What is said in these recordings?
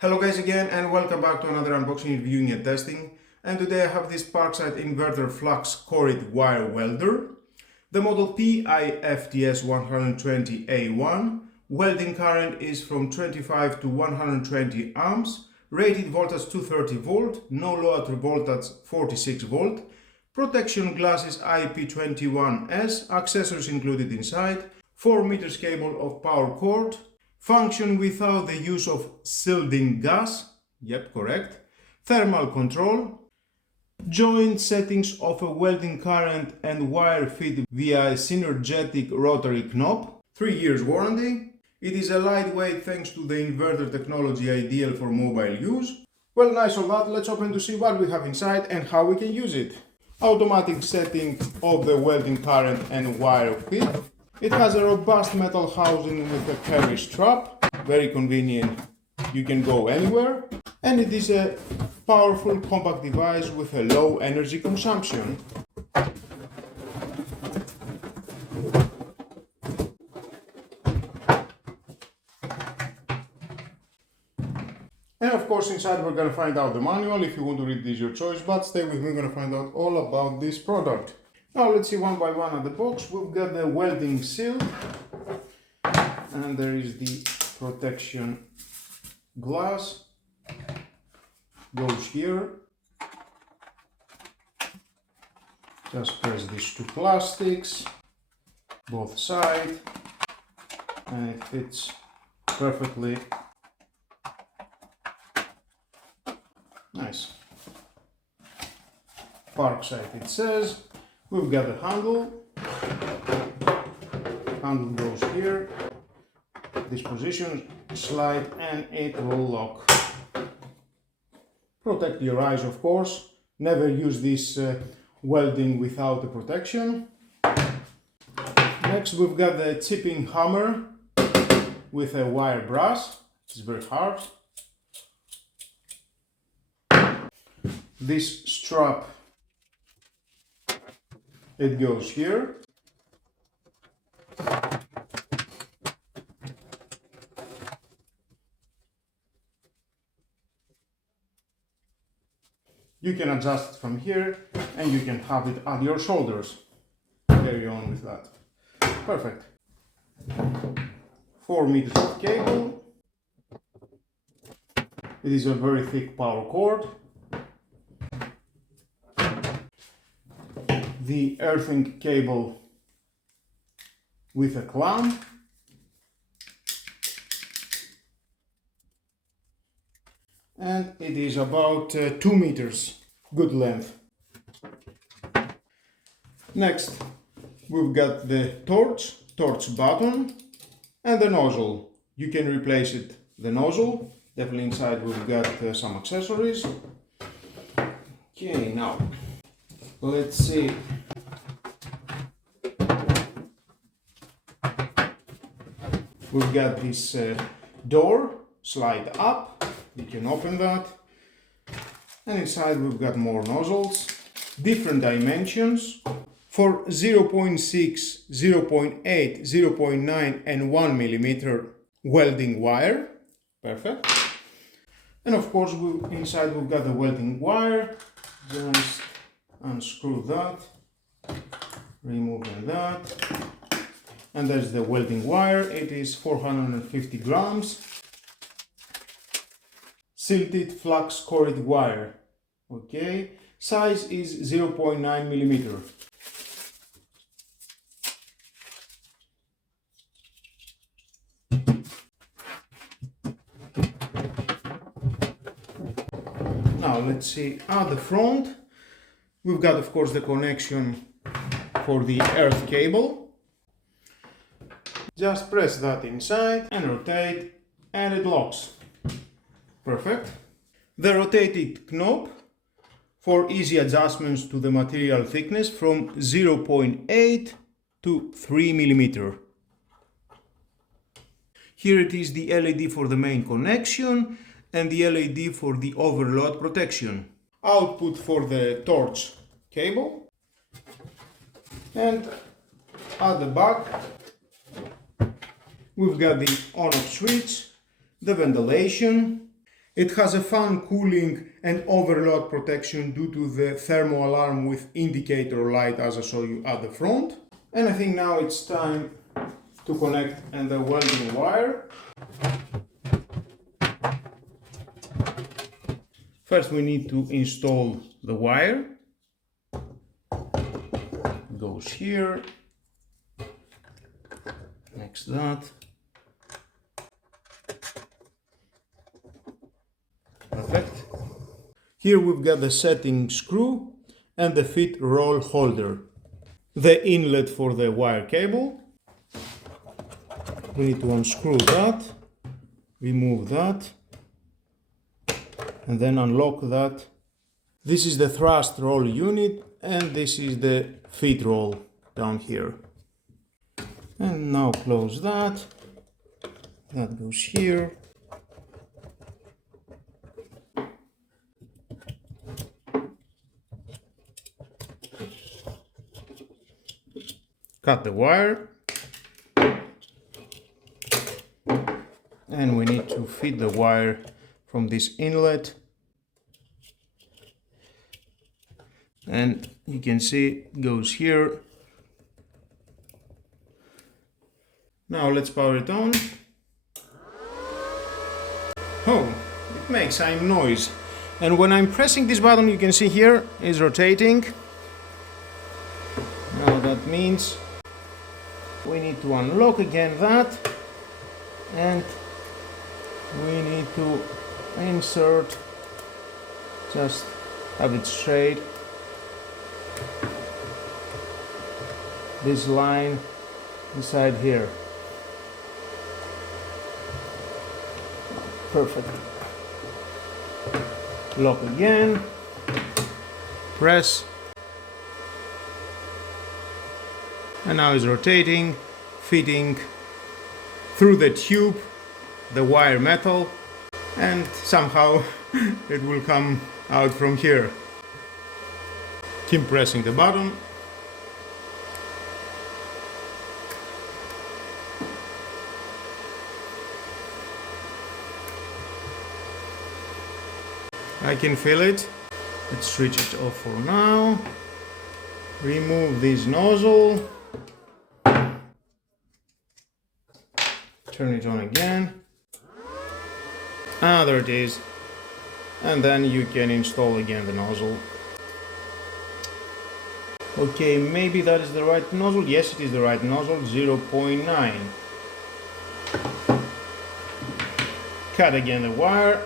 Hello guys again, and welcome back to another unboxing, reviewing and testing. And today I have this Parkside Inverter Flux Cored Wire Welder. The model PIFDS 120A1. Welding current is from 25 to 120 amps. Rated voltage 230 volt. No lower voltage 46 volt. Protection glasses IP21S. Accessories included inside. 4 meters cable of power cord. Function without the use of shielding gas. Yep, correct. Thermal control. Joint settings of a welding current and wire feed via a synergetic rotary knob. 3 years warranty. It is a lightweight thanks to the inverter technology, ideal for mobile use. Well, nice all that. Let's open to see what we have inside and how we can use it. Automatic setting of the welding current and wire feed. It has a robust metal housing with a carry strap, very convenient, you can go anywhere, and it is a powerful compact device with a low energy consumption. And of course inside we're going to find out the manual. If you want to read this, your choice, but stay with me, we're going to find out all about this product. Now let's see one by one at the box. We've got the welding seal, and there is the protection glass, goes here. Just press these two plastics, both sides, and it fits perfectly. Nice. Parkside it says. We've got the handle goes here, this position, slide, and it will lock. Protect your eyes, of course, never use this welding without the protection. Next we've got the chipping hammer with a wire brass, it's very hard. This strap, it goes here. You can adjust it from here and you can have it at your shoulders. Carry on with that. Perfect. 4 meters of cable. It is a very thick power cord. The earthing cable with a clamp, and it is about 2 meters, good length. Next we've got the torch button, and the nozzle. You can replace it, the nozzle. Definitely inside we've got some accessories. Okay, now let's see. We've got this door, slide up, you can open that, and inside we've got more nozzles, different dimensions for 0.6, 0.8, 0.9 and 1 millimeter welding wire, perfect. And of course inside we've got the welding wire, just unscrew that, removing that. And there's the welding wire, it is 450 grams. Silted flux cored wire, okay. Size is 0.9 millimeter. Now let's see at the front. We've got of course the connection for the earth cable. Just press that inside and rotate, and it locks. Perfect. The rotated knob for easy adjustments to the material thickness from 0.8 to 3 millimeter. Here it is the LED for the main connection and the LED for the overload protection. Output for the torch cable, and at the back we've got the on-off switch, the ventilation, It has a fan cooling and overload protection due to the thermal alarm with indicator light as I showed you at the front. And I think now it's time to connect and the welding wire. First we need to install the wire. It goes here, next that. Perfect. Here we've got the setting screw and the fit roll holder. The inlet for the wire cable. We need to unscrew that, remove that, and then unlock that. This is the thrust roll unit and this is the fit roll down here. And now close that. That goes here. Cut the wire. And we need to feed the wire from this inlet. And you can see it goes here. Now let's power it on. Oh, it makes some noise. And when I'm pressing this button, you can see here it's rotating. Now that means we need to unlock again that, and we need to insert, just have it straight, this line inside here. Perfect. Lock again, press, and now it's rotating, fitting through the tube the wire metal, and somehow it will come out from here. Keep pressing the button. I can feel it. Let's switch it off for now. Remove this nozzle. Turn it on again. Ah, there it is. And then you can install again the nozzle. Okay, maybe that is the right nozzle. Yes, it is the right nozzle, 0.9. Cut again the wire.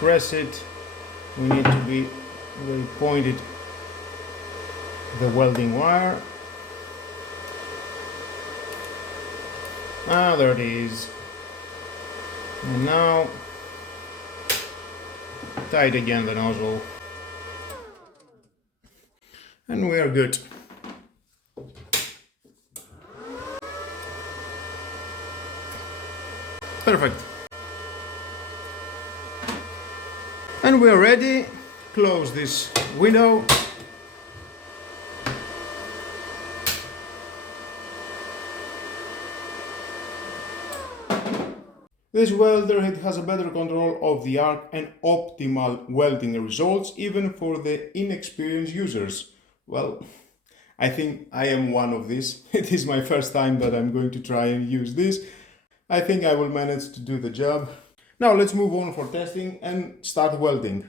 Press it. We need to be very pointed. The welding wire. Ah, there it is. And now tight again the nozzle. And we are good. Perfect. And we are ready. Close this window. This welder head has a better control of the arc and optimal welding results even for the inexperienced users. Well, I think I am one of these. It is my first time that I'm going to try and use this. I think I will manage to do the job. Now let's move on for testing and start welding.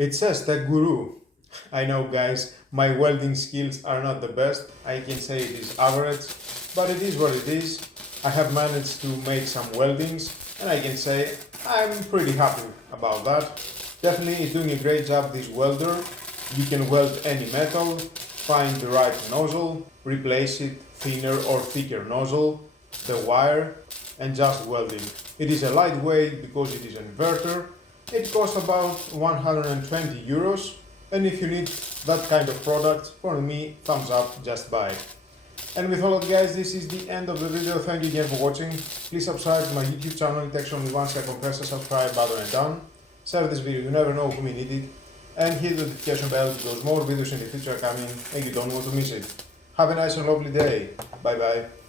It says TechGuru. I know guys, my welding skills are not the best. I can say it is average, but it is what it is. I have managed to make some weldings and I can say I'm pretty happy about that. Definitely is doing a great job, this welder. You can weld any metal, find the right nozzle, replace it, thinner or thicker nozzle, the wire, and just welding. It is a lightweight because it is an inverter. It costs about 120 euros, and if you need that kind of product, for me, thumbs up, just buy it. And with all that guys, this is the end of the video. Thank you again for watching. Please subscribe to my YouTube channel. It takes only 1 second. Press the subscribe button and done. Share this video, you never know who may need it. And hit the notification bell because more videos in the future are coming and you don't want to miss it. Have a nice and lovely day. Bye bye.